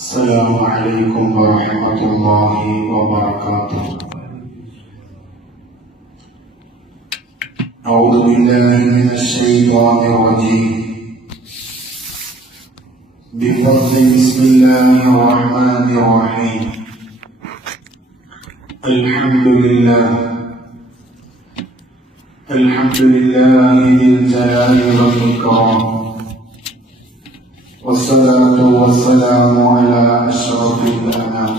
السلام عليكم ورحمة الله وبركاته. أعوذ بالله من الشيطان الرجيم. بفضل بسم الله الرحمن الرحيم. الحمد لله ذي الجلال والإكرام، والصلاة والسلام على أشرف الأنام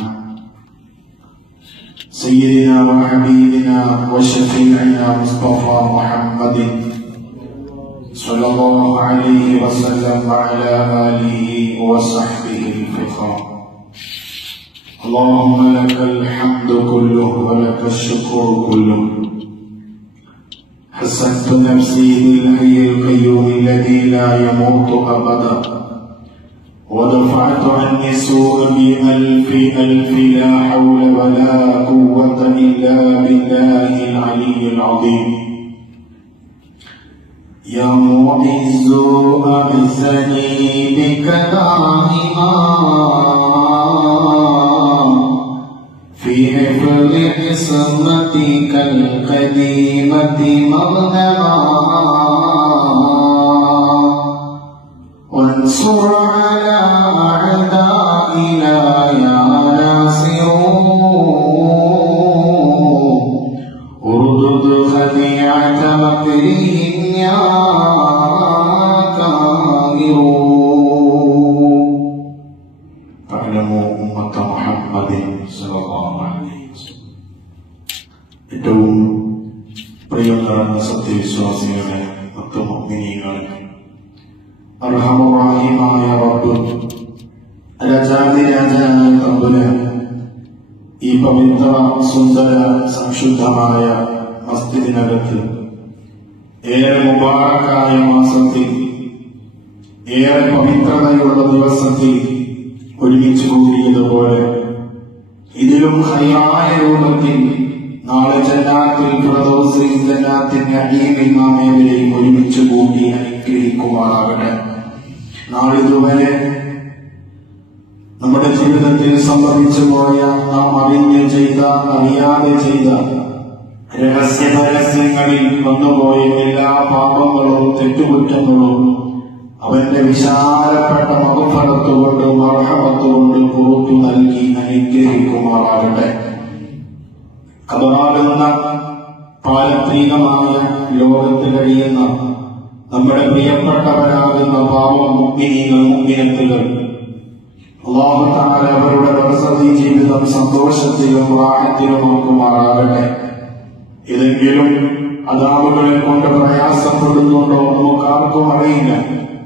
سيدنا وحبيبنا وشفيعنا مصطفى محمد صلى الله عليه وسلم وعلى آله وصحبه الفخار. اللهم لك الحمد كله ولك الشكر كله. حسنت نفسي بالحي القيوم الذي لا يموت أبدا، ودفعت عني سوء بألف ألف لا حول ولا قوة إلا بالله العلي العظيم. يا معز أعزني بك دائما في حفظ عصمتك القديمة مغنما، وانصر على أعدائنا يا ناصر، اردد خديعة مكرهم يا كاهر. فاعلموا أمة محمد صلى الله عليه وسلم. ഏറ്റവും പ്രിയം നിറഞ്ഞ സത്യവിശ്വാസികളെ, മുഅ്മിനീങ്ങളെ, അർഹമറാഹിമായ റബ്ബ് രാജാതിരാജനായ തമ്പുരാൻ ഈ പവിത്ര സുന്ദര സംശുദ്ധമായ മസ്ജിദിനകത്ത് ഏറെ മുബാറക്കായ മാസത്തിൽ, ഏറെ പവിത്രതയുള്ള ദിവസത്തിൽ ഒരുമിച്ച് കൂടിയതുപോലെ ഇതിലും ഹൈറായ രൂപത്തിൽ നാളെ ജന്നാത്തുൽ ഫിർദൗസിൽ ജന്നാത്തിൻ നഈമിൽ നാം ഏവരെയും ഒരുമിച്ച് കൂടി അനുഗ്രഹിക്കുമാറാകട്ടെ. നാളിതുവരെ നമ്മുടെ ജീവിതത്തിൽ സംഭവിച്ചു പോയ, നാം അറിഞ്ഞ് ചെയ്ത, അറിയാതെ ചെയ്ത, രഹസ്യ പരസ്യങ്ങളിൽ വന്നുപോയ എല്ലാ പാപങ്ങളും തെറ്റുകുറ്റങ്ങളും അവന്റെ വിശാലപ്പെട്ട മഗ്ഫിറത്തുകൊണ്ട് മർഹമത്തുകൊണ്ട് പുറത്തു നൽകി അനുഗ്രഹിക്കുമാറാകട്ടെ. കബറാകുന്ന പാരത്രികമായ ലോകത്ത് കഴിയുന്ന നമ്മുടെ പ്രിയപ്പെട്ടവരാകുന്ന പാവം മുഅ്മിനീങ്ങൾ, മുഅ്മിനത്തുകൾ, അല്ലാഹു തആല അവരുടെ ബർസഖി ജീവിതം സന്തോഷത്തിലും റാഹത്തിലും ആക്കുമാറാകട്ടെ. ഏതെങ്കിലും അദാബുകളെ കൊണ്ട് പ്രയാസപ്പെടുന്നുണ്ടോ നമുക്കാർക്കും അറിയില്ല.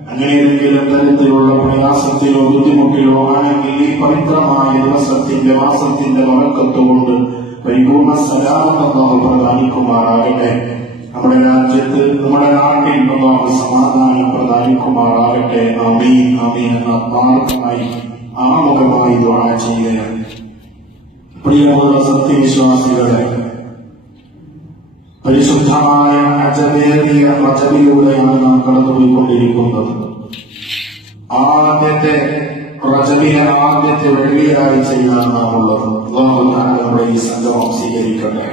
അങ്ങനെ ഏതെങ്കിലും തരത്തിലുള്ള പ്രയാസത്തിലോ ബുദ്ധിമുട്ടിലോ ആണെങ്കിൽ ഈ പവിത്രമായ ദിവസത്തിന്റെ മാസത്തിന്റെ ബറക്കത്തുകൊണ്ട് പരിപൂർണ്ണ സലാമത്ത് അല്ലാഹു പ്രദാനിക്കുമാറാകട്ടെ. നമ്മുടെ രാജ്യത്ത്, നമ്മുടെ നാട്ടിൽ അല്ലാഹു സമാധാനം പ്രദാനിക്കുമാറാകട്ടെ. ആമീൻ ആമീൻ എന്ന ആത്മാർത്ഥമായി ആമുഖമായി ദുആ ചെയ്യുകയാണ്. പ്രിയമുള്ള സത്യവിശ്വാസികളെ, പരിശുദ്ധമായ അജബേറിയ റജബിലൂടെയാണ് നാം കടന്നുപോയിക്കൊണ്ടിരിക്കുന്നത്. ആദ്യത്തെ റജബിലെ ആദ്യത്തെ വെള്ളിയാഴ്ചയിലാണ് നാം ഉള്ളത്. അല്ലാഹു തആല നമ്മുടെ ഈ സംഗമം സ്വീകരിക്കട്ടെ.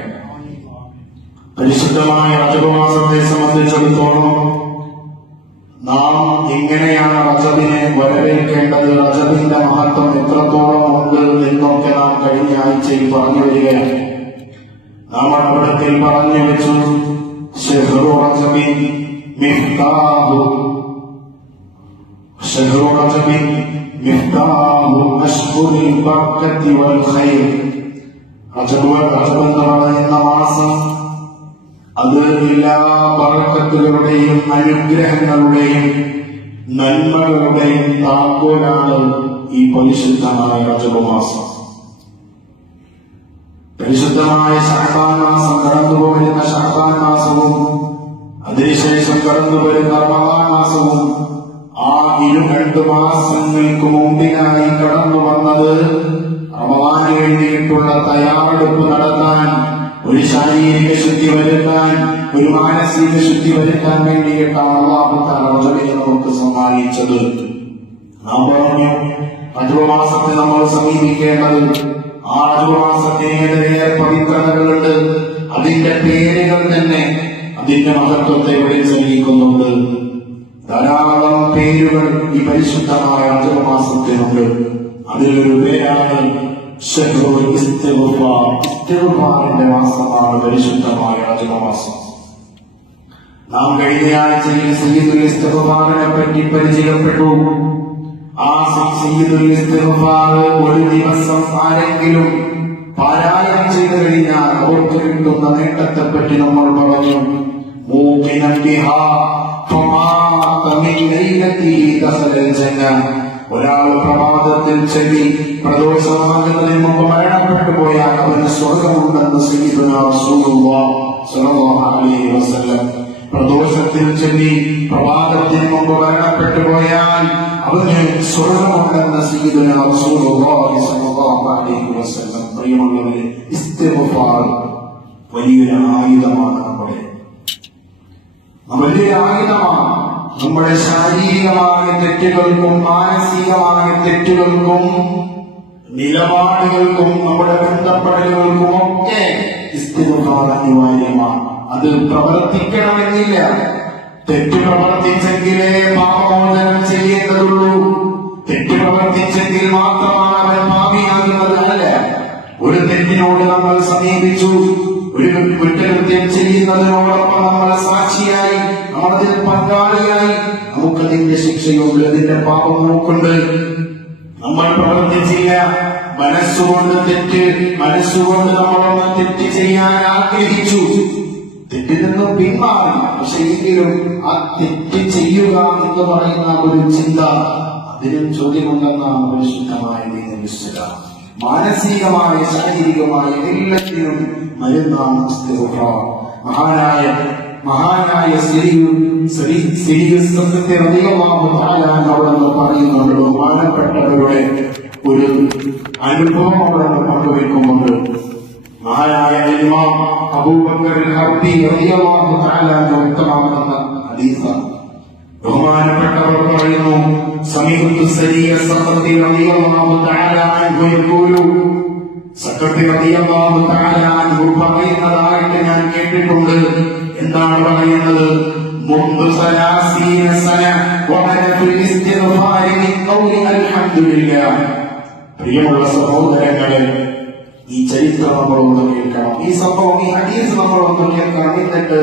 പരിശുദ്ധമായ റജബ് മാസത്തെ സംബന്ധിച്ചിടത്തോളം നാം എങ്ങനെയാണ് റജബിനെ വരവേൽക്കേണ്ടത്, റജബിന്റെ മഹത്വം എത്രത്തോളം ഉണ്ട് എന്നൊക്കെ നാം കഴിഞ്ഞ ആഴ്ചയിൽ പറഞ്ഞു വരികയാണ്. നാം അവിടത്തിൽ പറഞ്ഞു വെച്ചു, ശഹ്റു റജബിൻ മിഫ്താഹു അശ്ഹുരിൽ ബർക്കത്തി വൽ ഖൈർ. റജബ് എന്ന് പറയുന്ന മാസം അത് എല്ലാ ബർക്കത്തുകളുടെയും അനുഗ്രഹങ്ങളുടെയും നന്മകളുടെയും താക്കോലാണ് ഈ പരിശുദ്ധമായ റജബ് മാസം. പരിശുദ്ധമായ ശഅബാൻ മാസം, കടന്നുപോരുന്ന ശഅബാൻ മാസവും അതിനുശേഷം കടന്നുവരുന്ന റമളാൻ മാസവും, ആ 2 മാസങ്ങൾക്ക് മുമ്പിനായി കടന്നു വന്നത് റമളാന് വേണ്ടിയിട്ടുള്ള തയ്യാറെടുപ്പ് നടത്താൻ, ഒരു ശാരീരിക ശുദ്ധി വരുത്താൻ, ഒരു മാനസിക ശുദ്ധി വരുത്താൻ വേണ്ടിയിട്ടാണ് അല്ലാഹു തആല റജബിനെ നമുക്ക് സമ്മാനിച്ചത്. നാം പറഞ്ഞു, റജബ് മാസത്തെ നമ്മൾ സമീപിക്കേണ്ടത്. ആ റജബ് മാസത്തിനേറെ പവിത്രതകളുണ്ട്. അതിന്റെ പേരുകൾ തന്നെ അതിന്റെ മഹത്വത്തെ വിളിച്ചറിയിക്കുന്നുണ്ട്. ധാരാളം പേരുകൾ ഈ പരിശുദ്ധമായ റജബ് മാസത്തിനുണ്ട്. അതിലൊരു പേരാണ് ശഹ്റുൽ ഇസ്തിഗ്ഫാർ. ഇസ്തിഗ്ഫാറിന്റെ മാസമാണ് പരിശുദ്ധമായ റജബ് മാസം. നാം കഴിഞ്ഞ ആഴ്ചയിൽ സയ്യിദുൽ ഇസ്തിഗ്ഫാറിനെ പറ്റി പരിചയപ്പെട്ടു. ആ സയ്യിദുൽ ഇസ്തിഗ്ഫാർ ഒരു ദിവസം ആരെങ്കിലും പാരായണം ചെയ്തു കഴിഞ്ഞാൽ അവർക്ക് കിട്ടുന്ന നേട്ടത്തെ പറ്റി നമ്മൾ പറഞ്ഞു. ഒരാൾ പ്രഭാതത്തിൽ ചൊല്ലി പ്രദോഷമാകുന്നതിന് മുമ്പ് മരണപ്പെട്ടു പോയാൽ അവന് സ്വർഗമുണ്ടെന്ന് സയ്യിദുനാ റസൂലുള്ളാഹി സ്വല്ലല്ലാഹു അലൈഹി വസല്ലം. പ്രദോഷത്തിൽ ചൊല്ലി പ്രഭാതത്തിന് മുമ്പ് മരണപ്പെട്ടു പോയാൽ അവന് സ്വർഗമുണ്ടെന്ന് സയ്യിദുനാ റസൂലുള്ളാഹി സ്വല്ലല്ലാഹു അലൈഹി വസല്ലം. പ്രിയമുള്ളവരെ, ഇസ്തിഗ്ഫാർ വലിയൊരു ആയുധമാണ്. വലിയൊരു ആയുധമാണ്. നമ്മുടെ ശാരീരികമായ തെറ്റുകൾക്കും മാനസികമായ തെറ്റുകൾക്കും നിലപാടുകൾക്കും നമ്മുടെ ബന്ധപ്പെടലുകൾക്കും ഒക്കെ ഇസ്തിഗ്ഫാർ അനിവാര്യമാണ്. അത് പ്രവർത്തിക്കണമെന്നില്ല. തെറ്റ് പ്രവർത്തിച്ചെങ്കിലേ പാപമോചനം ചെയ്യേണ്ടതുള്ളൂ. തെറ്റ് പ്രവർത്തിച്ചെങ്കിൽ മാത്രമാണ് അവൻ പാപിയാകുന്നത്. അല്ല, ഒരു തെറ്റിനോട് നമ്മൾ സമീപിച്ചു, ഒരു കുറ്റകൃത്യം ചെയ്യുന്നതിനോടൊപ്പം നമ്മൾ സാക്ഷിയായി, നമ്മളതിൽ പങ്കാളിയായി, നമുക്കതിന്റെ ശിക്ഷയുണ്ട്, അതിന്റെ പാപം നമുക്കുണ്ട്. നമ്മൾ പ്രവർത്തിച്ചില്ല, മനസ്സുകൊണ്ട് തെറ്റ്, മനസ്സുകൊണ്ട് നമ്മളൊന്ന് തെറ്റ് ചെയ്യാൻ ആഗ്രഹിച്ചു, തെറ്റിൽ നിന്നും പിന്മാറി. പക്ഷെ എങ്കിലും ആ തെറ്റ് ചെയ്യുക എന്ന് പറയുന്ന ഒരു ചിന്ത, അതിനും ചോദ്യമുണ്ടെന്നാണ് പരിശുദ്ധമായ ഇസ്ലാം. മാനസികമായ ശാരീരികമായ എല്ലാത്തിനും മരുന്നാണ് ഇസ്തിഗ്ഫാർ. മഹാനായ പറയുന്നുണ്ട്, ബഹുമാനപ്പെട്ടവരുടെ ഒരു അനുഭവം അവിടെ പങ്കുവെക്കുന്നുണ്ട്. മഹാനായ ഇമാം അബൂബക്കർ ഹർബി റളിയല്ലാഹു തആല വ്യക്തമാക്കുന്ന ഹദീസാണ്. ബഹുമാനപ്പെട്ടവർ പറയുന്നു, സമീഅത്തു സരിയ സഖത്തി റളിയല്ലാഹു തആല അൻഹു യഖൂലു, സഖത്തി റളിയല്ലാഹു തആല അൻഹു പറയുന്നതായിട്ട് ഞാൻ കേട്ടിട്ടുണ്ട്. എന്താണ് പറയുന്നത്? മുൻപ് 30 സന വഅന ഫിൽ ഇസ്തിഗ്ഫാർ മിൻ ഖൗലി അൽഹംദുലില്ലാഹ്. പ്രിയമുള്ള സഹോദരങ്ങളെ, ഈ ചരിത്രം നമ്മളൊന്ന് കേൾക്കണം. ഈ സംഭവം, ഈ ഹദീസ് നമ്മളൊന്ന് കേൾക്കണം. എന്നിട്ട്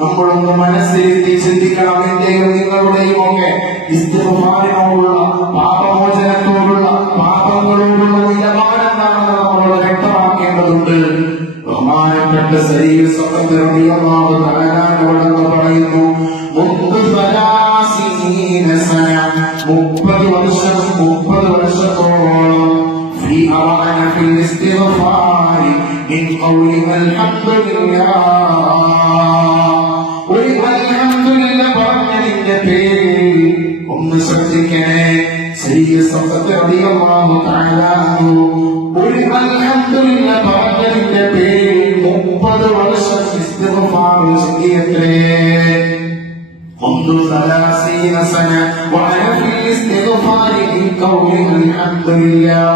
നമ്മളൊന്ന് മനസ്സിലെത്തി ചിന്തിക്കണം. എന്റെയും നിങ്ങളുടെയും ഒക്കെ ഇസ്തിഗ്ഫാറിനോടുള്ള, പാപമോചനത്തോടുള്ള, പാപങ്ങളോടുള്ള നിലപാടെന്താണെന്ന് നമ്മളോട് വ്യക്തമാക്കേണ്ടതുണ്ട്. ബഹുമാനപ്പെട്ട സയ്യിദ് സഖത്ത് റളിയല്ലാഹു തആല അൻഹു പറയുന്നു, 30 വർഷത്തോളം أرانا في الاستغفار من قول الحمد لله. والحمد لله പറഞ്ഞതിന്റെ പേരിൽ ഒന്ന് ശ്രദ്ധിക്കണേ. സയ്യിദ് സഖത്ത് റളിയല്ലാഹു തആല അൻഹു അൽഹംദുലില്ലാ പറഞ്ഞതിന്റെ പേരിൽ 30 വർഷം ഇസ്തിഗ്ഫാർ ചെയ്യത്രേ. منذ 30 سنة وأنا في الاستغفار من قول الحمد لله.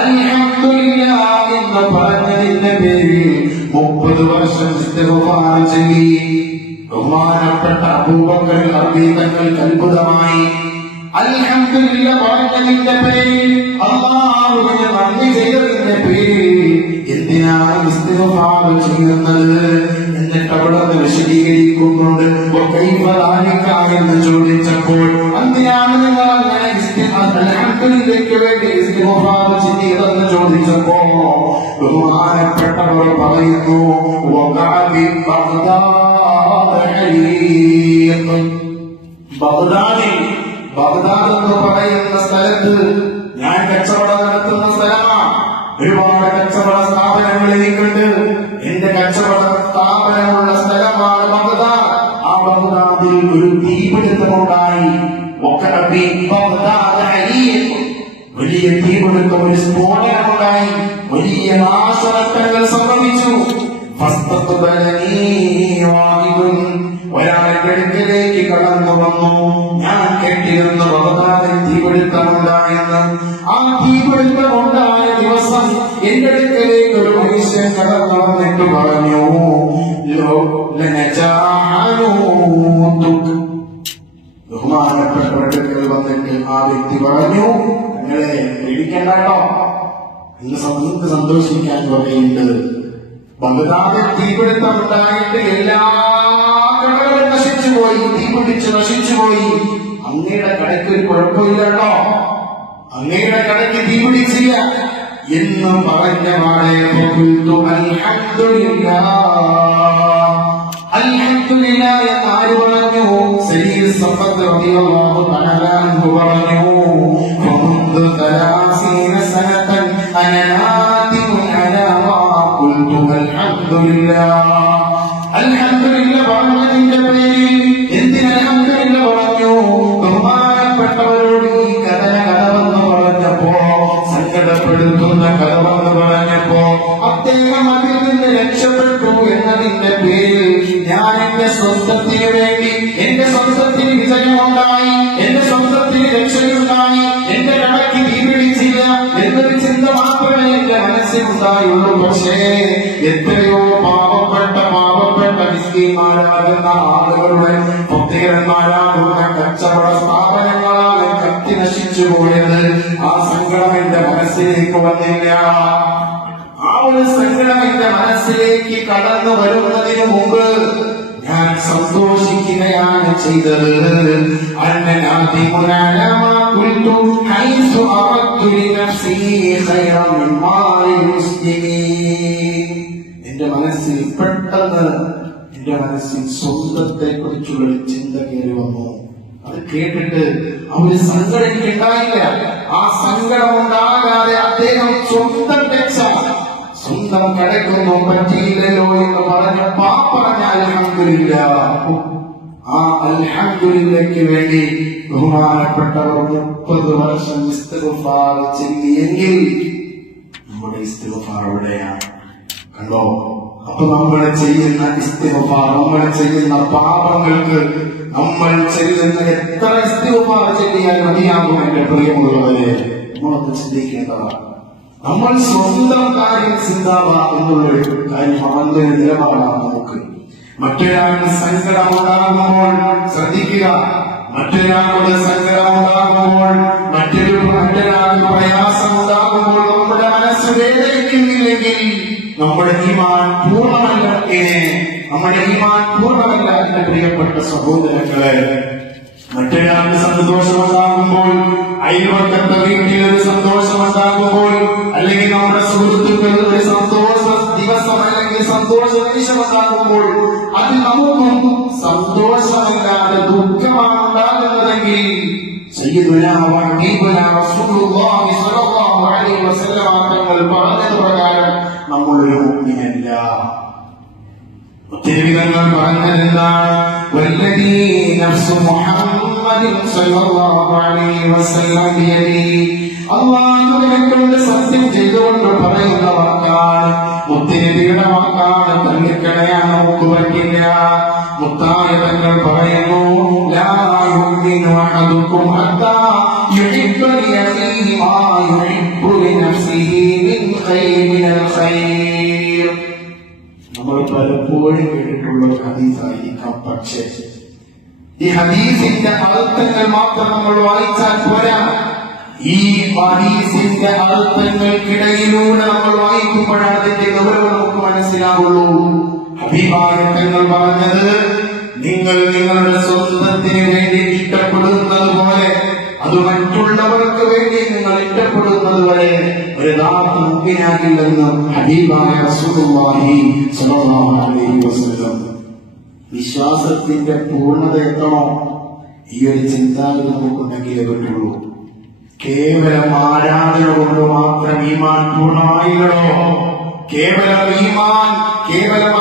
അൽഹംദുലില്ലാഹ് എന്ന് പറഞ്ഞതിന്റെ പേരിൽ 30 വർഷം ഇസ്തിഗ്ഫാർ ചെയ്തി. ബഹുമാനപ്പെട്ട അബൂബക്കർ ഹർബി തങ്ങൾക്ക് അത്ഭുതമായി. അൽഹംദുലില്ലാഹ് പറഞ്ഞതിന്റെ പേരിൽ, അല്ലാഹുവിന് നന്ദി ചെയ്തതിന്റെ പേരിൽ എന്തിനാണ് ഇസ്തിഗ്ഫാർ ചെയ്യുന്നത്? എന്നിട്ട് അവിടെ വിശദീകരിക്കുന്നുണ്ട്. എന്ന് ചോദിച്ചപ്പോൾ, എന്തിനാണ് നിങ്ങൾ അങ്ങനെ അൽഹംദുലില്ലാഹ്ക്ക് വേണ്ടി ഇസ്തിഗ്ഫാർ ചെയ്തതെന്ന് ചോദിച്ചപ്പോ ബഹുമാനപ്പെട്ടവർ പറയുന്നു, ബഗ്ദാദ് എന്ന് പറയുന്ന സ്ഥലത്ത് ഞാൻ കച്ചവടം നടത്തുന്ന സ്ഥലമാണ്. ഒരുപാട് കച്ചവട സ്ഥാപനങ്ങൾ എനിക്കുണ്ട്. എന്റെ കച്ചവട സ്ഥാപനമുള്ള സ്ഥലമാണ് ബഗ്ദാദ്. ആ ബഗ്ദാദിൽ ഒരു തീപിടുത്തമുണ്ടായി. വലിയ തീപിടുത്തം, ഒരു സ്ഫോടനമുണ്ടായി. വലിയ നാശനഷ്ടങ്ങൾ സംഭവിച്ചു. ഒരാളുടെ അടുക്കലേക്ക് കടന്നു വന്നു. ഞാൻ കേട്ടിരുന്ന ബഗ്ദാദിൽ തീപിടുത്തമുണ്ടായെന്ന്. പറഞ്ഞു, നിങ്ങളെ പേടിക്കണ്ട കേട്ടോ, നിങ്ങൾക്ക് സന്തോഷിക്കാൻ കുറേയുണ്ട്. ബഗ്ദാദിൽ തീപിടുത്തമുണ്ടായിട്ട് എല്ലാ കടകളും നശിച്ചുപോയി, തീപിടിച്ച് നശിച്ചുപോയി. അങ്ങയുടെ കടയ്ക്ക് ഒരു കുഴപ്പമില്ല കേട്ടോ, അങ്ങയുടെ കടയ്ക്ക് തീപിടിച്ചില്ല എന്ന് പറഞ്ഞ പാടെ അൽഹംദുലില്ലാഹ് എന്നാര് പറഞ്ഞു? സയ്യിദ് സഫദ് റളിയല്ലാഹു തആല അൻഹു പറഞ്ഞു, ഫമുൻദു 30 സനതൻ അന നാദിമുൻ അലാ മാ ഖുൽതു അൽഹംദുലില്ലാഹ്. അൽഹംദുലില്ലാഹ് പറഞ്ഞതിന്റെ പേരിൽ എന്തിന് അൽഹംദുലില്ലാഹ് പറഞ്ഞു? ബഹുമാനപ്പെട്ടവരോട് ഈ കഥവെന്ന് പറഞ്ഞപ്പോ, സങ്കടപ്പെടുത്തുന്ന കഥവെന്ന് പറഞ്ഞപ്പോ അദ്ദേഹം അതിൽ നിന്ന് രക്ഷപ്പെട്ടു എന്നതിന്റെ പേരിൽ ഞാൻ എന്റെ സ്വന്തത്തിന് വേണ്ടി, എന്റെ സ്വന്തത്തിന് വിജയമുണ്ടായി, എന്റെ സ്വന്തത്തിന് രക്ഷയുണ്ടായി, എന്റെ കടയ്ക്ക് തീപിടിച്ചില്ല എന്നൊരു ചിന്ത മാത്രമേ എന്റെ മനസ്സിലുണ്ടായുള്ളൂ. പക്ഷേ എത്രയോ പാവപ്പെട്ട മിസ്കീന്മാരാകുന്ന ആളുകളുടെ, ഭക്തികരന്മാരാകുന്ന കച്ചവട സ്ഥാപനങ്ങളാണ് കത്തി നശിച്ചു പോയത്. ആ സങ്കടം എന്റെ മനസ്സിലേക്ക് വന്നില്ല. ആ ഒരു സങ്കടം എന്റെ മനസ്സിലേക്ക് കടന്നു വരുന്നതിന് മുമ്പ് ഞാൻ സന്തോഷിക്കുകയാണ് ചെയ്തത്. എന്റെ മനസ്സിൽ പെട്ടെന്ന് എന്റെ മനസ്സിൽ സ്വന്തത്തെ കുറിച്ചുള്ള ചിന്ത കയറി വന്നു. അത് കേട്ടിട്ട് അവര് സങ്കടം എനിക്കുണ്ടായില്ല. ആ സങ്കടം ഉണ്ടാകാതെ അദ്ദേഹം സ്വന്തം കിടക്കുന്നു പറ്റിയില്ലല്ലോ എന്ന് പറഞ്ഞ അൽഹംദുലില്ലാഹ്. ആ അൽഹംദുലില്ലാഹ്ക്ക് വേണ്ടി ബഹുമാനപ്പെട്ടവർ 30 വർഷം ഇസ്തിഗ്ഫാർ ചൊല്ലിയെങ്കിൽ നമ്മുടെ ഇസ്തിഗ്ഫാർ എവിടെയാണ്? കണ്ടോ? അപ്പൊ നമ്മൾ ചെയ്യുന്ന ഇസ്തിഗ്ഫാർ, നമ്മൾ ചെയ്യുന്ന പാപങ്ങൾക്ക് നമ്മൾ ചെയ്യുന്ന എത്ര ഇസ്തിഗ്ഫാർ ചൊല്ലിയാൽ മതിയാകും? എന്റെ പ്രിയമുള്ളവരെ, നമ്മളൊന്ന് ചിന്തിക്കേണ്ടതാണ്. നമ്മൾ സ്വന്തം കാര്യം ചിന്താവാക്കുന്നുള്ളൊരു കാര്യം അവന്റെ നിലപാടാണ് നമുക്ക്. മറ്റൊരാൾക്ക് സങ്കടമുണ്ടാകുമ്പോൾ ശ്രദ്ധിക്കുക, മറ്റൊരാളുടെ സങ്കടമുണ്ടാകുമ്പോൾ, മറ്റൊരാൾക്ക് പ്രയാസമുണ്ടാകുമ്പോൾ നമ്മുടെ മനസ്സ് വേദനിക്കുന്നില്ലെങ്കിൽ നമ്മുടെ ഈമാൻ പൂർണ്ണമല്ല. നമ്മുടെ ഈമാൻ പൂർണ്ണമല്ല. എന്റെ പ്രിയപ്പെട്ട സഹോദരങ്ങളെ, മറ്റൊരാൾക്ക് സന്തോഷമുണ്ടാകുമ്പോൾ, അയൽവക്കത്തെ വീട്ടിൽ ഒരു സന്തോഷമുണ്ടാകുമ്പോൾ, അല്ലെങ്കിൽ നമ്മുടെ സുഹൃത്തുക്കൾ ഒരു സന്തോഷ ദിവസം അല്ലെങ്കിൽ സന്തോഷ നിമിഷമുണ്ടാകുമ്പോൾ അത് നമുക്കും സന്തോഷമല്ലാതെ ദുഃഖമാണ് ഉണ്ടാകുന്നതെങ്കിൽ സയ്യിദുനാ വഹബീബുനാ റസൂലുള്ളാഹി സ്വല്ലല്ലാഹു അലൈഹി വസല്ലം തങ്ങൾ പറഞ്ഞത് പ്രകാരം നമ്മളൊരു മുഅ്മിനല്ല. തിരുവിതങ്ങൾ പറഞ്ഞതെന്താണ്? വല്ലദീ നഫ്സു മുഹമ്മദിൻ സ്വല്ലല്ലാഹു അലൈഹി വസല്ലം ബിയദി. അല്ലാഹുവിനെ കൊണ്ട് സത്യം ചെയ്തുകൊണ്ട് പറയുന്ന വാക്കാണ്, മുത്തുനബിയുടെ വാക്കാണ്, തള്ളിക്കളയാൻ നമുക്ക് പറ്റില്ല. മുത്തായ തങ്ങൾ പറയുന്നു, ലാ യുമിനു അഹദുക്കും ഹത്താ യുഹിബ്ബ ലിഅഖീഹി മാ യുഹിബ്ബു ലിനഫ്സിഹി മിനൽ ഖൈർ. നമ്മൾ പലപ്പോഴും കേട്ടിട്ടുള്ള ഒരു ഹദീസായിരിക്കാം. പക്ഷേ ഈ ഹദീസിന്റെ അർത്ഥങ്ങൾ മാത്രം നമ്മൾ വായിച്ചാൽ പോരാ. ഈ ഹദീസിന്റെ അർത്ഥങ്ങൾക്കിടയിലൂടെ നമ്മൾ വായിക്കുമ്പോഴാണ് അതിന്റെ ഗൗരവം നമുക്ക് മനസ്സിലാവുള്ളൂ. ഹബീബായ തങ്ങൾ പറഞ്ഞത്, നിങ്ങൾ നിങ്ങളുടെ സ്വന്തത്തിന് വേണ്ടി ഇഷ്ടപ്പെടുന്നത് പോലെ, അത് മറ്റുള്ളവർക്ക് വേണ്ടി നിങ്ങൾ ഇഷ്ടപ്പെടുന്നത് വരെ ഒരു യഥാർത്ഥ മുഅ്മിനാകില്ലെന്ന് ഹബീബായ റസൂലുള്ളാഹി സ്വല്ലല്ലാഹു അലൈഹി വസല്ലം. വിശ്വാസത്തിന്റെ പൂർണ്ണത എത്തണോ? ഈ ഒരു ചിന്താഗതി നമുക്കുണ്ടെങ്കിലേ പറ്റുള്ളൂ. കേവലം ആരാധന കൊണ്ട് മാത്രം ഈമാൻ പൂർണ്ണമായില്ലടോ. കേവലം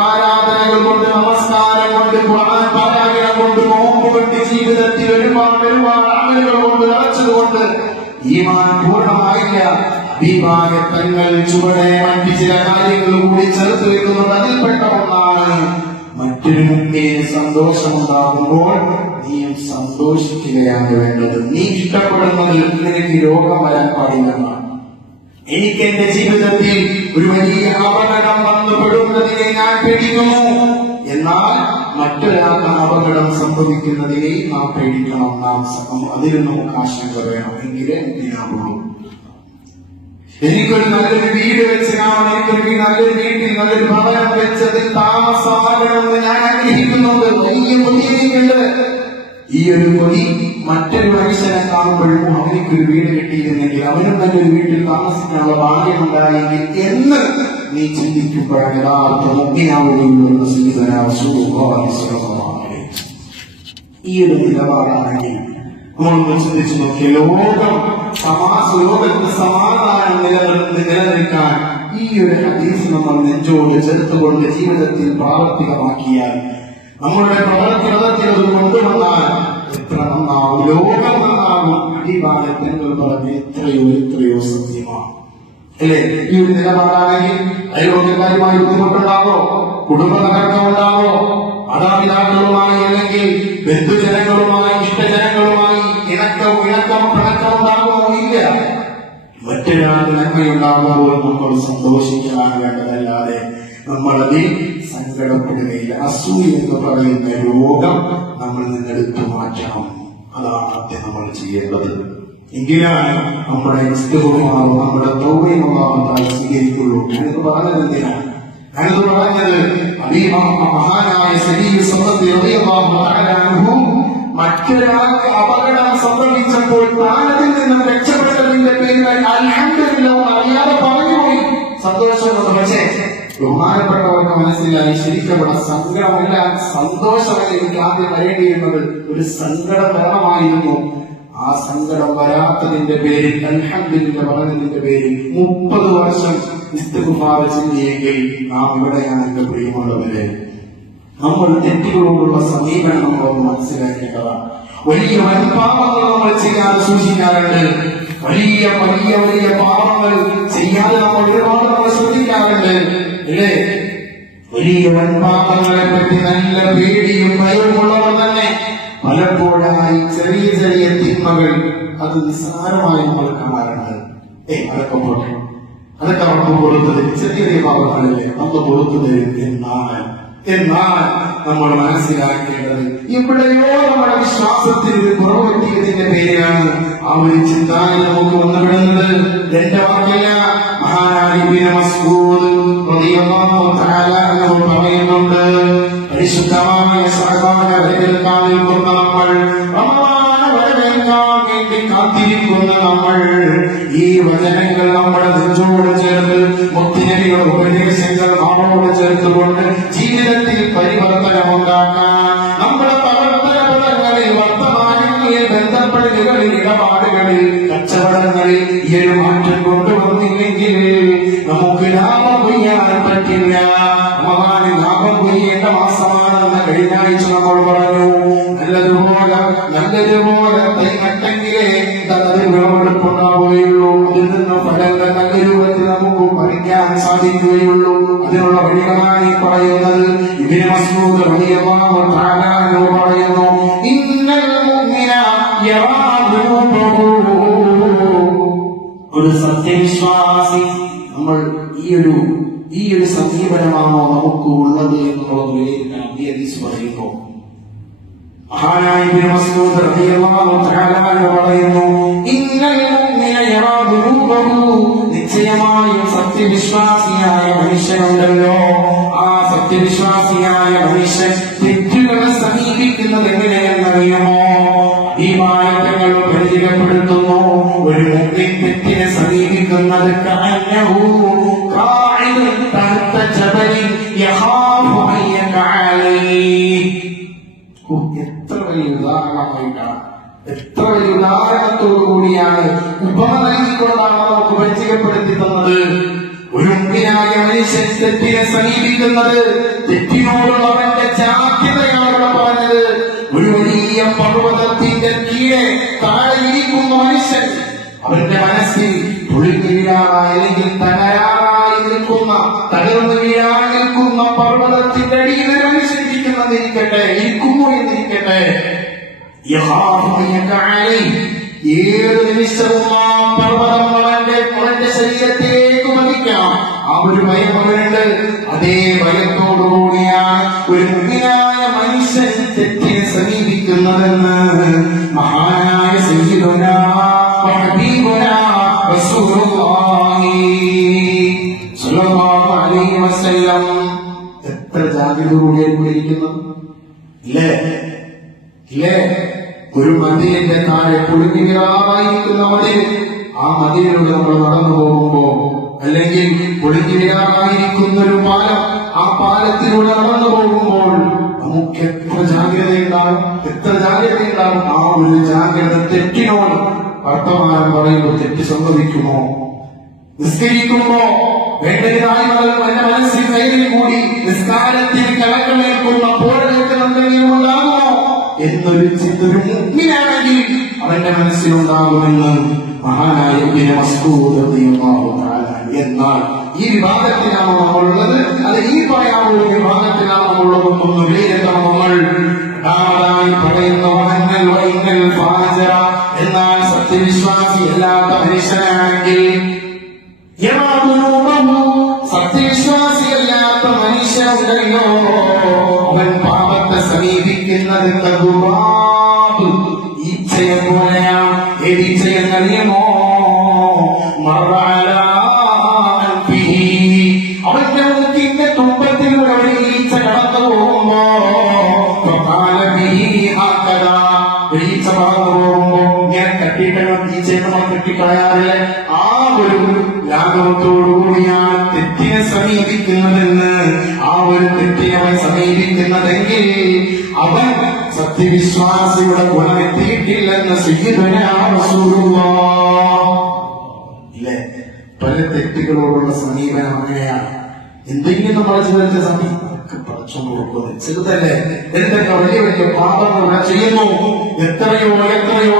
ആരാധനകൾ കൊണ്ട്, നമസ്കാരം കൊണ്ട്, ഖുർആൻ പാരായണം കൊണ്ട്, നോമ്പ് കൊണ്ട്, ജീവിതത്തിൽ ഒരുപാട് അമലുകൾ കൊണ്ട് നിറച്ചതുകൊണ്ട് ഈമാൻ പൂർണ്ണമായില്ല. ഹബീബായ തങ്ങൾ ചുവടെ മറ്റു ചില കാര്യങ്ങൾ കൂടി ചേർത്ത് വെക്കുന്നത് അതിൽപ്പെട്ട ഒന്നാണ്. മറ്റൊരു മുഖ്യന് സന്തോഷമുണ്ടാകുമ്പോൾ നീയും സന്തോഷിക്കുകയാണ് വേണ്ടത്. നീ ഇഷ്ടപ്പെടുന്നതിൽ നിനക്ക് രോഗം വരാൻ പാടില്ലെന്നാണ്. എനിക്ക് എന്റെ ജീവിതത്തിൽ ഒരു വലിയ അപകടം വന്നുപെടുന്നതിനെ ഞാൻ പേടിക്കുന്നു. എന്നാൽ മറ്റൊരാൾക്ക് അപകടം സംഭവിക്കുന്നതിനെ നാം പേടിക്കണം. അതിന് നമുക്ക് ആശങ്ക വേണം. എങ്കിലേ മുഗ്മിനാവുള്ളൂ. എനിക്കൊരു നല്ലൊരു വീട് വെച്ച് എനിക്കൊരു നല്ലൊരു വീട്ടിൽ നല്ലൊരു ഭവനം വെച്ചതിൽ താമസമാകണമെന്ന് ഞാൻ ആഗ്രഹിക്കുന്നുണ്ട്. വലിയ കൊതിയുണ്ട്. ഈ ഒരു കൊതി മറ്റൊരു മനുഷ്യനെ കാണുമ്പോഴും അവനിക്കൊരു വീട് കിട്ടിയിരുന്നെങ്കിൽ, അവനും നല്ലൊരു വീട്ടിൽ താമസിക്കാനുള്ള ഭാഗ്യമുണ്ടായെങ്കിൽ എന്ന് നീ ചിന്തിക്കുമ്പോഴാണ് യഥാർത്ഥ മുഗ്മിനാവുകയുള്ളൂ. ഈ ഒരു നിലപാടാണെങ്കിൽ നമ്മളൊന്ന് ചിന്തിച്ചു നോക്കിയ ലോകത്ത് സമാധാനം നിലനിൽക്കാൻ ഈ ഒരു ഹദീസ് നമ്മൾ നെഞ്ചോട് ചേർത്തുകൊണ്ട് ജീവിതത്തിൽ പ്രാവർത്തികമാക്കിയാൽ, നമ്മളുടെ പ്രവർത്തനത്തിൽ അത് കൊണ്ടുവന്നാൽ എത്ര നന്നാവും, ലോകം നന്നാകും. അടിവാരത്തിൽ പറഞ്ഞ് എത്രയോ സത്യമാണ് അല്ലേ? ഈ ഒരു നിലപാടാണെങ്കിൽ അയൽവക്കക്കാരുമായി ബുദ്ധിമുട്ടുണ്ടാവോ, കുടുംബ തകർക്കമുണ്ടാവോ, മാതാപിതാക്കളുമായി അല്ലെങ്കിൽ ബന്ധുജനങ്ങളുമായി ഇഷ്ടജനങ്ങളുമായി ഇണക്കം പിണക്കമുണ്ടാകുമോ? ഇല്ല. മറ്റൊരാൾക്ക് നന്മയുണ്ടാകുമ്പോൾ നമ്മൾ സന്തോഷിക്കാൻ വേണ്ടതല്ലാതെ നമ്മളതിൽ സങ്കടപ്പെടുകയില്ല. അസൂയ എന്ന് പറയുന്ന രോഗം നമ്മൾ നിന്നെടുത്തു മാറ്റണം. അതാണ് ആദ്യം നമ്മൾ ചെയ്യേണ്ടത്. എങ്കിലാണ് നമ്മുടെ ഇസ്തിഗ്ഫാറും നമ്മുടെ തൗബയും അല്ലാഹു സ്വീകരിക്കുള്ളൂ. ഞാനിത് പറഞ്ഞത് എന്തിനാണ്? ഞാനിത് പറഞ്ഞത് മഹാനായ സലീം സഅദി റളിയല്ലാഹു തആല അൻഹു മറ്റൊരാൾക്ക് അപകടം സംഭവിച്ചപ്പോൾ താനതിൽ നിന്നും രക്ഷപ്പെട്ടതിന്റെ പേരിൽ അൽഹംദുലില്ലാഹ് അറിയാതെ പറഞ്ഞുപോയി സന്തോഷമുണ്ട്. പക്ഷേ ബഹുമാനപ്പെട്ടവർക്ക് മനസ്സിലായി ശരിക്കും ഇവിടെ സങ്കടമല്ല, സന്തോഷമല്ല എനിക്ക് ആദ്യം വരേണ്ടിയിരുന്നത്. ഒരു സങ്കടം വരണമായിരുന്നു. ആ സങ്കടം വരാത്തതിന്റെ പേരിൽ അൽഹംദുലില്ലാഹ് പറഞ്ഞതിന്റെ പേരിൽ 30 വർഷം ഇസ്തിഗ്ഫാർ ചെയ്യെങ്കിൽ നാം ഇവിടെയാണ്. എന്റെ പ്രിയമുള്ളവരെ, നമ്മൾ തെറ്റുകളോടുള്ള സമീപനം നമ്മൾ മനസ്സിലാക്കേണ്ടതാണ്. വലിയ വൻപാപങ്ങൾ നമ്മൾ ചെയ്യാതെ സൂക്ഷിക്കാറുണ്ട്. വലിയ പാപങ്ങൾ ചെയ്യാതെ നമ്മൾ ഒരുപാട് ശ്രദ്ധിക്കാറുണ്ട് അല്ലേ? വലിയ വൻപാപങ്ങളെ പറ്റി നല്ല പേടിയും ഭയവുമുള്ളവർ തന്നെ പലപ്പോഴായി ചെറിയ തിന്മകൾ അത് നിസ്സാരമായി നമ്മൾ കാണാറുണ്ട്. അതൊക്കെ പോട്ടെ, അതൊക്കെ അവർക്ക് കൊടുത്തത് ചെറിയ പാപങ്ങളല്ലേ, നമ്മൾ കൊടുത്തു തരും എന്നാൽ നമ്മൾ മനസ്സിലാക്കേണ്ടത് എവിടെയോ നമ്മുടെ വിശ്വാസത്തിൽ ഒരു കുറവ് പറ്റിയതിന്റെ പേരിലാണ് ആ ഒരു ചിന്താഗതി നമുക്ക് വന്നുവിടുന്നത്. എന്റെ വാക്കല്ല, മഹാനായ ഇബ്നു മസ്ഊദ് റളിയല്ലാഹു തആല അൻഹു പറയുന്നുണ്ട്, പരിശുദ്ധമായ ശഅബാൻ വരവേൽക്കാൻ നിൽക്കുന്ന നമ്മൾ, റമളാൻ വരവേൽക്കാൻ വേണ്ടി കാത്തിരിക്കുന്ന നമ്മൾ, ഈ വചനങ്ങൾ നമ്മുടെ നെഞ്ചോട് ചേർത്ത് മുത്തുനബിയുടെ ഉപദേശങ്ങൾ നമ്മോട് ചേർത്തുകൊണ്ട് ജീവിതത്തിൽ പരിവർത്തനമുണ്ടാക്കാൻ, നമ്മുടെ പ്രവർത്തനപഥങ്ങളിൽ വർത്തമാനങ്ങളിൽ ബന്ധപ്പെടലുകളിൽ ഇടപാടുകളിൽ കച്ചവടങ്ങളിൽ ഈ ഒരു മാറ്റം കൊണ്ടുവന്നില്ലെങ്കിൽ നമുക്ക് ലാഭം കൊയ്യാൻ പറ്റില്ല. റമളാനിൽ ലാഭം കൊയ്യേണ്ട മാസമാണെന്ന് കഴിഞ്ഞ ആഴ്ച നമ്മൾ പറഞ്ഞു. നല്ലതുപോലെ തൈനട്ടെങ്കിലേ അതിൽ വിളവെടുപ്പുണ്ടാവുകയുള്ളൂ. അതിൽ നിന്ന് ഫലങ്ങൾ നല്ല രൂപത്തിൽ നമുക്ക് പഠിക്കാൻ സാധിക്കുകയുള്ളൂ. അതിനുള്ള വഴികളാണ് ഈ പറയുന്നത്. ഇബ്നു മസ്ഊദ് റളിയല്ലാഹു തആല അൻഹു പറയുന്നു, ഇന്നൽ മുഅ്മിന യറാ ദുനൂബഹു. ഒരു സത്യവിശ്വാസി നമ്മൾ ഈ ഒരു സമീപനമാണോ നമുക്ക് ഉള്ളത് എന്നുള്ളത് വിലയിരുത്താൻ ഈ ഹദീസ് പറയുന്നു. മഹാനായ ഇബ്നു മസ്ഊദ് റളിയല്ലാഹു തആല അൻഹു പറയുന്നു, ഇന്നൽ മുഅ്മിന യറാ ദുനൂബഹു. നിശ്ചയമായും സത്യവിശ്വാസിയായ മനുഷ്യനുണ്ടല്ലോ, ആ സത്യവിശ്വാസിയായ മനുഷ്യൻ തെറ്റുകളെ സമീപിക്കുന്നത് എങ്ങനെയെന്നറിയുമോ? ഈ മാറ്റങ്ങൾ പരിചയപ്പെടുത്തുന്നു. ഒരു മുഅ്മിൻ തെറ്റിനെ സമീപിക്കുന്നത് കഅന്നഹു ഖാഇദുൻ തഹത ജബലിൻ യഖാഫു അൻ യഖഅലൈഹി. എത്ര വലിയ ഉദാഹരണമായിട്ടാണ്, എത്ര വലിയ ഉദാഹരണത്തോടു കൂടിയാണ്, ഉപമ നൽകിക്കൊണ്ടാണ് നമുക്ക് പരിചയപ്പെടുത്തി തന്നത്. ഒരു മുഅ്മിനായ മനുഷ്യൻ തെറ്റിനെ സമീപിക്കുന്നത്, തെറ്റിനോടുള്ള അവന്റെ ജാഗ്രതയാണ് പറഞ്ഞത്. ഒരു വലിയ പർവ്വതത്തിന്റെ കീഴെ താഴെ ഇരിക്കുന്ന മനുഷ്യൻ, അവന്റെ മനസ്സിൽ പൊളിഞ്ഞു വീഴാറായി അല്ലെങ്കിൽ തകരാറായി നിൽക്കുന്ന, തകർന്നു വീഴാൻ നിൽക്കുന്ന പർവ്വതത്തിന്റെ അടിയിൽ ഒരു മനുഷ്യൻ ഇരിക്കുന്നു എന്നിരിക്കട്ടെ, ഏത് നിമിഷവും ആ പർവ്വതം അവന്റെ ശരീരത്തേക്ക് മതിക്കാം. ആ ഒരു ഭയം അവനുണ്ട്. അതേ ഭയത്തോടുകൂടിയാണ് ഒരു മുഅ്മിനായ റസൂലുള്ളാഹി സ്വല്ലല്ലാഹു അലൈഹി വസല്ലം. എത്ര ജാഗ്രതയോടെയിരിക്കുന്നത് ഇല്ലേ? ഒരു മതിലിന്റെ താഴെ പൊളിഞ്ഞു വീഴാറായിരിക്കുന്ന മതിൽ, ആ മതിലിലൂടെ നമ്മൾ നടന്നു പോകുമ്പോ, അല്ലെങ്കിൽ പൊളിഞ്ഞു വീഴാറായിരിക്കുന്ന ഒരു പാലം, ആ പാലത്തിലൂടെ നടന്നു പോകുമ്പോൾ നമുക്ക് എത്ര ജാഗ്രതയുണ്ടാകും? ആ ഒരു ജാഗ്രത തെറ്റിനോട് വർത്തമാനം പറയുമ്പോൾ തെറ്റ് സംഭവിക്കുമോ? നിസ്കരിക്കുമ്പോ വേണ്ടതായി എന്റെ മനസ്സിൽ കയറി കൂടി നിസ്കാരത്തിന് കലക്കമേൽക്കുന്ന പോരാട്ടമെന്തെങ്കിലും ഉണ്ടാകുമോ എന്നൊരു ചിന്തൊരു മുഗ്മിനാണെങ്കിൽ അവന്റെ മനസ്സിലുണ്ടാകുമെന്ന് മഹാനായ ഇബ്നു മസ്ഊദ് റളിയല്ലാഹു തആല. എന്നാൽ ഈ വിഭാഗത്തിനാണോ നമ്മളുള്ളത്? അത് ഈ പറയാനുള്ള വിഭാഗത്തിനാണോ നമ്മളുള്ളതെന്ന് വിലയിരുത്തണം നമ്മൾ. പറയുന്നു എന്നാൽ സത്യവിശ്വാസി അല്ലാത്ത മനുഷ്യനാണെങ്കിൽ, സത്യവിശ്വാസിയല്ലാത്ത മനുഷ്യനുണ്ടല്ലോ, അവൻ പാപത്തെ സമീപിക്കുന്നത് ഈച്ചയെ പോലെയാണ്. ഏതീച്ചയെന്നറിയുമോ? അവന്റെ മുഖത്തിന്റെ തുമ്പത്തിലൂടെ ഒരു ഈച്ച കടന്നു പോകുമ്പോ, ഈച്ച പറന്നു പോകുമ്പോ ഇങ്ങനെ കെട്ടിയിട്ടണം. ഈച്ചയെ നമ്മൾ കെട്ടിക്കളയാറില്ല. ആ ഒരു ലാഘവത്തോടുകൂടിയാണ് തെറ്റിനെ സമീപിക്കുന്നതെന്ന്. ആ ഒരു തെറ്റിനെ അവൻ സമീപിക്കുന്നതെങ്കിൽ അവൻ സത്യവിശ്വാസിയുടെ ഗുണമെത്തിയിട്ടില്ലെന്ന് സയ്യിദുനാ റസൂലുള്ളാഹ്. ഇല്ലേ? പല തെറ്റുകളോടുള്ള സമീപനം അങ്ങനെയാണ്. എന്തെങ്കിലും നമ്മൾ ജീവിതത്തെ സമീപം ചെറുതല്ലേ, എന്തൊക്കെ വലിയ വലിയ പാപങ്ങൾ ഇവിടെ ചെയ്യുന്നു, എത്രയോ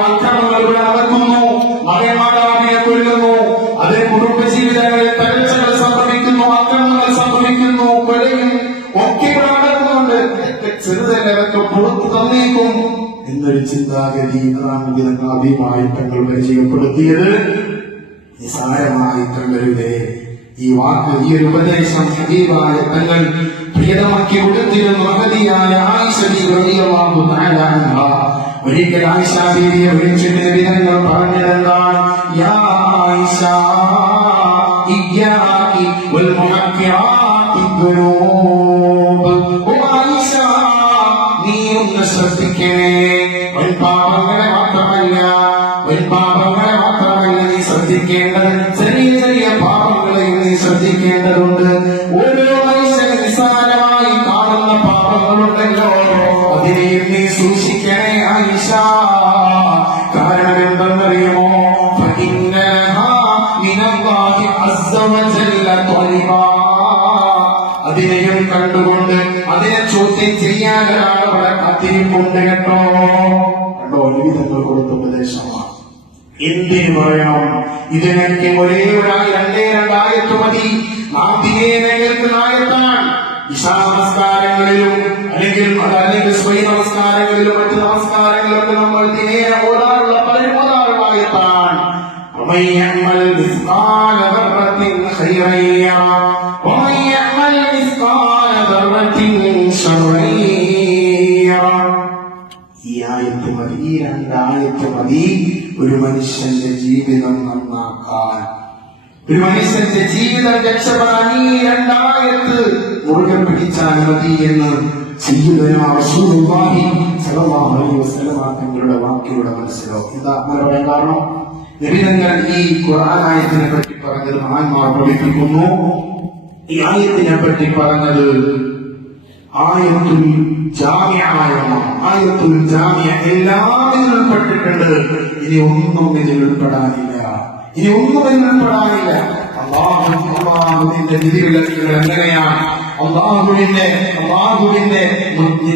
അക്രമങ്ങൾ ഇവിടെ നടക്കുന്നു, മകന്മാരാവിനെ കൊല്ലുന്നു, അതേ കുടുംബജീവിതങ്ങളിൽ തകർച്ചകൾ സംഭവിക്കുന്നു, അക്രമങ്ങൾ സംഭവിക്കുന്നു, കൊലയും ഒക്കെ ഇവിടെ നടക്കുന്നുണ്ട്. ചെറുതല്ലേ, അതൊക്കെ പുറത്തു തന്നേക്കും എന്നൊരു ചിന്താഗതി ആദ്യമായി തങ്ങൾ പരിചയപ്പെടുത്തിയത്. നിസാരമായി തങ്ങളുടെ ഈ വാക്ക്, ഈ ഒരു ഉപദേശം ഹബീബായ തങ്ങൾ പ്രിയതമാക്കി കൊടുത്തിരുന്നു. മഹദിയായ ആയിഷ റളിയല്ലാഹു തആല അൻഹ ഒരിക്കൽ ആയിഷ ബീവിയെ വിളിച്ചിട്ട് നബിതങ്ങൾ പറഞ്ഞതെന്താണ്? യാ ആയിഷ ഇയ്യാകി വൽ മുഹഖിറാത്തി ദുനൂബ്. ഓ ആയിഷ, നീ ഒന്ന് ശ്രദ്ധിക്കണേ. പാപങ്ങളെ മാത്രമല്ല നീ ശ്രദ്ധിക്കേണ്ടത്, ചെറിയ പാപങ്ങളെയും നീ ശ്രദ്ധിക്കേണ്ടതുണ്ട്. ഓരോ മനുഷ്യന് നിസ്സാരമായി കാണുന്ന പാപങ്ങളുണ്ടല്ലോ, അതിനെയും നീ സൂക്ഷിക്കണേ ആയിഷ. കാരണം എന്തെന്നറിയുമോ? അതിനെയും കണ്ടുകൊണ്ട് അതിനെ ചോദ്യം ചെയ്യാൻ ഒരാളവിടെ കാത്തിരിപ്പുണ്ട് കേട്ടോ. കണ്ടോ, വിധങ്ങൾ കൊടുത്ത ഉപദേശമാണ്. എന്തിനു പറയണം? ഇതിനൊക്കെ ഒരേ രണ്ടായത്ത് മതി. നാം ദിനേന കേൾക്കുന്ന ആയത്താണ്. ഇശാ നമസ്കാരങ്ങളിലും അല്ലെങ്കിൽ സ്വയം നമസ്കാരങ്ങളിലും മറ്റു നമസ്കാരങ്ങളിലൊക്കെ നമ്മൾ ദിനേന ഓതാറുള്ള പലരും ഓതാറുള്ള ആയത്താണ്. ഈ ആയത്ത് മതി, ഈ രണ്ടായത്ത് മതി ഒരു മനുഷ്യന്റെ ജീവിതം നന്നാക്കാൻ, ഒരു മനുഷ്യന്റെ ജീവിതം രക്ഷപ്പെടാൻ. ഈ രണ്ടായത്ത് മുറുകെ പിടിച്ചാൽ മതി എന്ന് സയ്യിദുനാ റസൂലുള്ളാഹി സ്വല്ലല്ലാഹു അലൈഹി വസല്ലം തങ്ങളുടെ വാക്കിലൂടെ മനസ്സിലാവും. എന്താ അങ്ങനെ പറയാൻ കാരണം? നബിതങ്ങൾ ഈ ഖുർആൻ ആയത്തിനെ പറ്റി പറഞ്ഞത് മഹാന്മാർ പഠിപ്പിക്കുന്നു. ഈ ആയത്തിനെ പറ്റി പറഞ്ഞത് ആയത്തുൽ ജാമിഅ, ആയത്തുൽ ജാമിഅ എല്ലാം ഇതിൽ ഉൾപ്പെട്ടിട്ടുണ്ട്. ഇനി ഒന്നും ഇതിൽ ഉൾപ്പെടാനില്ല. അള്ളാഹുവിന്റെ വിധിവിലക്കുകൾ എങ്ങനെയാണ്? അള്ളാഹുവിന്റെ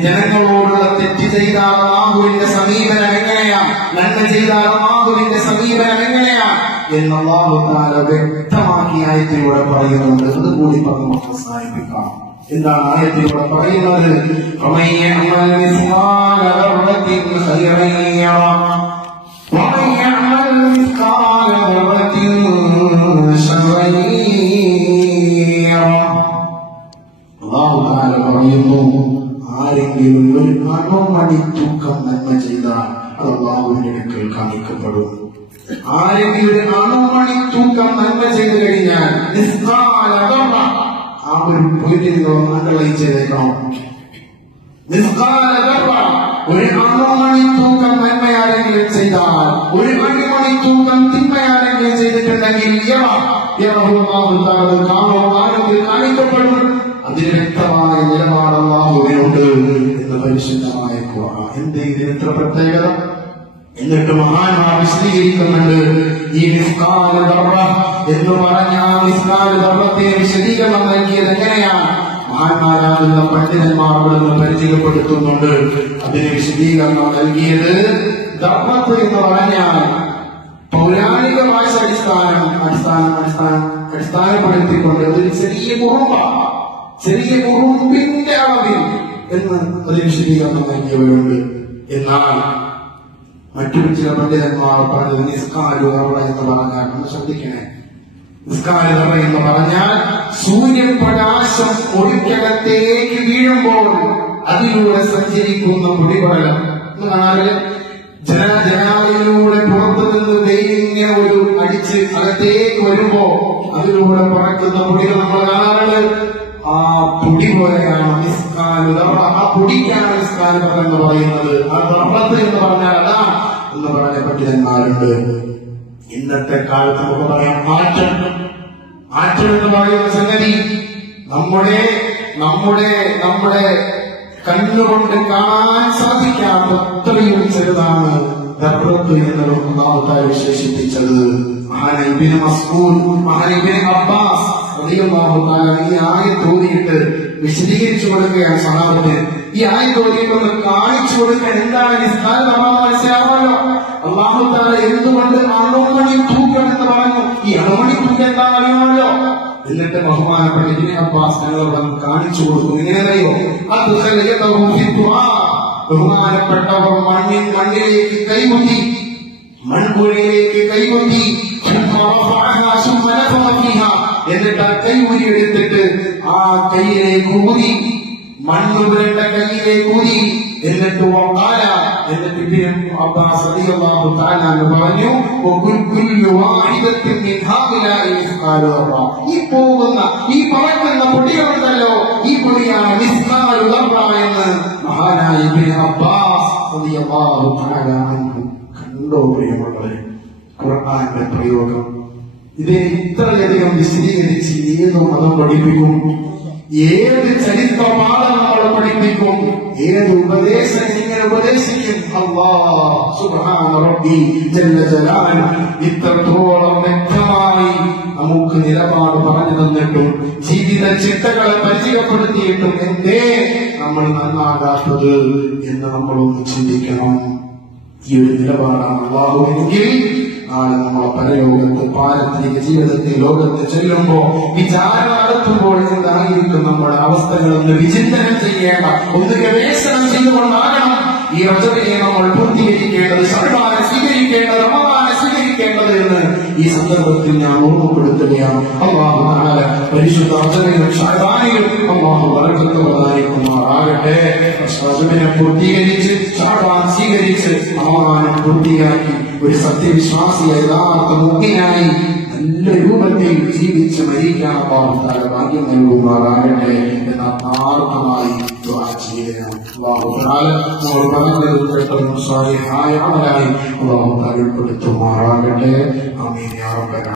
ജനങ്ങളോടുള്ള തെറ്റ് ചെയ്താൽ അള്ളാഹുവിന്റെ സമീപനം എങ്ങനെയാണ്? നന്മ ചെയ്താൽ അള്ളാഹുവിന്റെ സമീപനം എങ്ങനെയാണ് എന്ന് അള്ളാഹു തആല വ്യക്തമാക്കി ആയത്തിലൂടെ പറയുന്നുണ്ട്. അതുകൂടി പറഞ്ഞു അവസാനിപ്പിക്കാം. എന്താണ് ആയത്തിലൂടെ പറയുന്നത്? അല്ലാഹു തആല പറയുന്നു, ആരെങ്കിലും ഒരു അണുമണി തൂക്കം നന്മ ചെയ്താൽ അത് അല്ലാഹുവിന്റെ അടുക്കൽ കാണിക്കപ്പെടും. ആരെങ്കിലും ഒരു അണുമണി തൂക്കം ഒരു പോയിന്റ് നിങ്ങൾ അണ്ടർലൈൻ ചെയ്തേക്കണം. ഒരു അണുമണിത്തൂക്കം നന്മയാരെങ്കിലും ചെയ്താൽ, ഒരു അണുമണിത്തൂക്കം തിന്മയാരെങ്കിലും ചെയ്തിട്ടുണ്ടെങ്കിൽ കാണിക്കപ്പെടും. അതിന് വ്യക്തമായ നിലപാട് അല്ലാഹുവിനുണ്ട് എന്ന് പരിശുദ്ധമായ ഖുർആൻ. എന്ത് ഇതിന് ഇത്ര പ്രത്യേകത? എന്നിട്ട് മഹാന്മാർ വിശദീകരിക്കുന്നുണ്ട്. ഈ മിസ്കാൽ ദർറ എന്ന് പറഞ്ഞ ആ മിസ്കാൽ ദർറത്തെ വിശദീകരണം നൽകിയത് എങ്ങനെയാണ്? മഹാന്മാരാകുന്ന പണ്ഡിതന്മാർ ഇവിടുന്ന് പരിചയപ്പെടുത്തുന്നുണ്ട്. അതിന് വിശദീകരണം നൽകിയത് ദർറത്ത് എന്ന് പറഞ്ഞാൽ പൗരാണിക ഭാഷ അടിസ്ഥാനപ്പെടുത്തിക്കൊണ്ട് ഒരു ചെറിയ കുറുമ്പിന്റെ അളവിൽ എന്ന് ഒരു വിശദീകരണം നൽകിയവരുണ്ട്. എന്നാൽ മറ്റൊരു ചില പണ്ഡിതന്മാർ പറഞ്ഞത് നിസ്കാലുറ എന്ന് പറഞ്ഞാൽ, ഒന്ന് ശ്രദ്ധിക്കണേ, നിസ്കാലുറ എന്ന് പറഞ്ഞാൽ സൂര്യപ്രകാശം ഒഴുക്കകത്തേക്ക് വീഴുമ്പോൾ അതിലൂടെ സഞ്ചരിക്കുന്ന പൊടിപടലം എന്ന് കാണാറ്. ജനാലയിലൂടെ പുറത്തു നിന്ന് വെയിലിങ്ങനെ ഒരു അടിച്ച് അകത്തേക്ക് വരുമ്പോ അതിലൂടെ പറക്കുന്ന പൊടികൾ നമ്മൾ കാണാറുണ്ട്. ആ പൊടി പോലെയാണ് നിസ്കാലുറ. ആ പൊടിക്കാണ് നിസ്കാലുറ എന്ന് പറയുന്നത്. ആ ദർറത്ത് എന്ന് പറഞ്ഞാൽ അതാണ് എന്ന് പറഞ്ഞ പണ്ഡിതന്മാരുണ്ട്. ഇന്നത്തെ കാലത്ത് നമുക്ക് പറയാം ആറ്റം എന്ന് പറയുന്ന സംഗതി നമ്മുടെ കണ്ണുകൊണ്ട് കാണാൻ സാധിക്കാത്ത അത്രയും ചെറുതാണ് ദർറത്ത് എന്ന് അല്ലാഹു വിശേഷിപ്പിച്ചത്. മഹാനായ ഇബ്നു മസ്ഊദ്, മഹാനായ ഇബ്നു അബ്ബാസ് റളിയല്ലാഹു തആല ഈ ആയത്ത് ഓതിയിട്ട് വിശദീകരിച്ചു കൊടുക്കുകയാണ് സഹാബത്തിന്. ഈ ആയത്ത് ഓതിയിട്ട് കാണിച്ചു കൊടുക്കാൻ എന്താണ് നിസ്കാരം നമ്മൾ മനസ്സിലാവുമല്ലോ. അല്ലാഹു തആല എന്തുകൊണ്ട് അണുമണി തൂക്കം എന്ന് പറഞ്ഞു? ഈ അണുമണി തൂക്കം എന്താണെന്ന് അറിയുമല്ലോ. എന്നിട്ട് ബഹുമാനപ്പെട്ട ഇബ്നു അബ്ബാസ് ഞങ്ങളവിടെ കാണിച്ചു കൊടുത്തു. ഇങ്ങനെ അറിയോ? ബഹുമാനപ്പെട്ടവർ മണ്ണിലേക്ക് കൈകുത്തി, മൺകുഴിയിലേക്ക് കൈകുത്തി, എന്നിട്ട് ആ കൈ ഊരി എടുത്തിട്ട് ആ കൈയിലേക്ക് ഊതി, മണ്ണുപുരണ്ട കൈയിലേക്ക് ഊതി, എന്നിട്ട് എന്നിട്ട് ഇബ്നു അബ്ബാസ് റളിയല്ലാഹു തആല പറഞ്ഞു, ഈ പോകുന്ന ഈ പറക്കുന്ന പൊടികളുണ്ടല്ലോ, ഈ പൊടിയാണ് മിസ്കാലു ദർറ എന്ന് മഹാനായ ഇബ്നു അബ്ബാസ് റളിയല്ലാഹു തആല കണ്ടോ പ്രിയമുള്ളവരെ ഖുർആന്റെ പ്രയോഗം. ഇതിനെ ഇത്രയധികം വിശദീകരിച്ച് ഏത് മതം പഠിപ്പിക്കും, ഏത് ചരിത്രപാഠം നമ്മൾ പഠിപ്പിക്കും, ഏത് ഉപദേശം ഇങ്ങനെ ഉപദേശിക്കും? അല്ലാഹ് സുബ്ഹാന റബ്ബി ജല്ല ജലാലുഹു ഇത്രത്തോളം വ്യക്തമായി നമുക്ക് നിലപാട് പറഞ്ഞു തന്നിട്ടും ജീവിത ചിട്ടകളെ പരിചയപ്പെടുത്തിയിട്ടും എന്തേ നമ്മൾ നന്നാകാത്തത് എന്ന് നമ്മളൊന്ന് ചിന്തിക്കണം. ഈ ഒരു നിലപാടാണ് അല്ലാഹുവെങ്കിൽ നാളെ നമ്മളെ പരലോകത്ത് പാരത്രിക ജീവിതത്തിൽ ലോകത്ത് ചെല്ലുമ്പോ വിചാരണ നടത്തുമ്പോൾ എന്തായിരിക്കും നമ്മുടെ അവസ്ഥകളൊന്ന് വിചിന്തനം ചെയ്യേണ്ട, ഒന്ന് ഗവേഷണം ചെയ്തുകൊണ്ടാകണം ഈ റജബിനെ നമ്മൾ പൂർത്തീകരിക്കേണ്ടത്, ശഅബാനെ സ്വീകരിക്കേണ്ടത്, റമദാനെ സ്വീകരിക്കേണ്ടത് എന്ന് ഈ സന്ദർഭത്തിൽ ഞാൻ ഓർമ്മപ്പെടുത്തുകയാണ്. അല്ലാഹു തആല പരിശുദ്ധ റജബിലും ശഅബാനിലും അല്ലാഹു ബറകത്ത് പ്രദാനിക്കുമാറാകട്ടെ. റജബിനെ പൂർത്തീകരിച്ച് ശഅബാൻ സ്വീകരിച്ച് റമദാനെ പൂർത്തിയാക്കി ഒരു സത്യവിശ്വാസിയ യഥാർത്ഥ മുഅ്മിനായി നല്ല രൂപത്തിൽ ജീവിച്ച് മരിക്കാൻ അല്ലാഹു തആല ഭാഗ്യം നൽകുമാറാകട്ടെ എന്ന ആത്മാർത്ഥമായി ദുആ ചെയ്യുകയാണ്. അല്ലാഹു തആല നമ്മൾ പറഞ്ഞത് കേട്ട സാലിഹായ അമലായി അല്ലാഹു തആല ഉൾപ്പെടുത്തുമാറാകട്ടെ. ആമീൻ യാ റബ്ബൽ